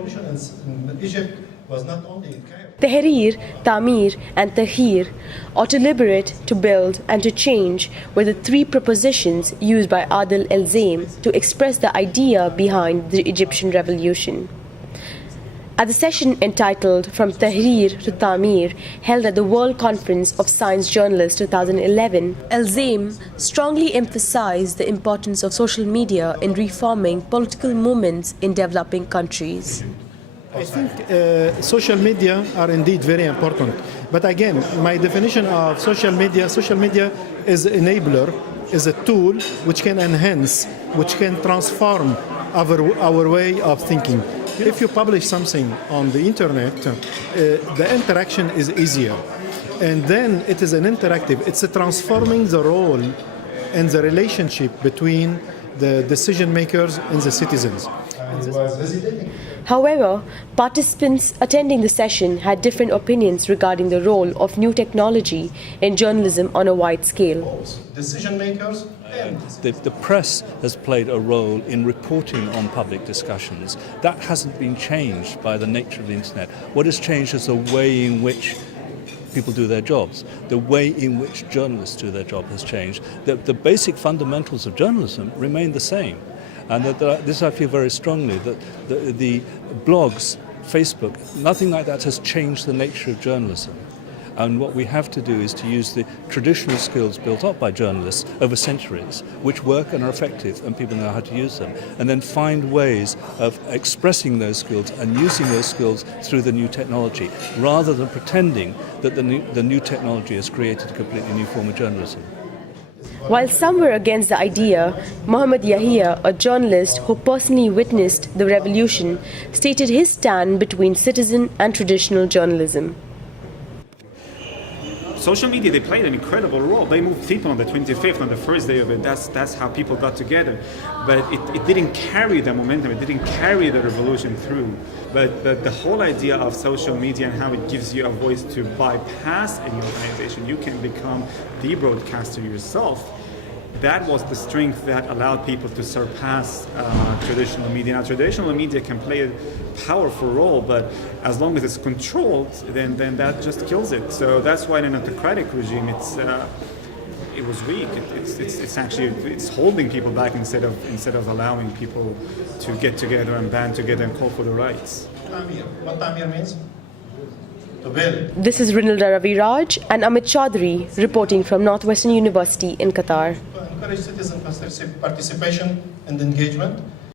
revolution in Egypt was not only in Cairo. Tahrir, Taamir, and Tahrir, or to liberate, to build, and to change, were the three propositions used by Adil El-Zaim to express the idea behind the Egyptian revolution. At the session entitled From Tahrir to Taamir, held at the World Conference of Science Journalists 2011, El-Zaim strongly emphasized the importance of social media in reforming political movements in developing countries. I think social media are indeed very important. But again, my definition of social media is an enabler, is a tool which can enhance, which can transform our way of thinking. If you publish something on the internet, the interaction is easier. And then it is an interactive, it's a transforming the role and the relationship between the decision makers and the citizens. However, participants attending the session had different opinions regarding the role of new technology in journalism on a wide scale. Decision makers. The press has played a role in reporting on public discussions. That hasn't been changed by the nature of the internet. What has changed is the way in which people do their jobs. The way in which journalists do their job has changed. The basic fundamentals of journalism remain the same. And this I feel very strongly, that the blogs, Facebook, nothing like that has changed the nature of journalism. And what we have to do is to use the traditional skills built up by journalists over centuries, which work and are effective and people know how to use them, and then find ways of expressing those skills and using those skills through the new technology, rather than pretending that the new technology has created a completely new form of journalism. While some were against the idea, Muhammad Yahya, a journalist who personally witnessed the revolution, stated his stand between citizen and traditional journalism. Social media, they played an incredible role. They moved people on the 25th, on the first day of it. That's how people got together. But it didn't carry the momentum. It didn't carry the revolution through. But the whole idea of social media and how it gives you a voice to bypass any organization, you can become the broadcaster yourself. That was the strength that allowed people to surpass traditional media. Now, traditional media can play a powerful role, but as long as it's controlled, then that just kills it. So that's why in an autocratic regime, it was weak. It's holding people back instead of allowing people to get together and band together and call for the rights. Taamir. What Taamir means? To build. This is Rinalda Raviraj and Amit Chaudhary reporting from Northwestern University in Qatar. To encourage citizen participation and engagement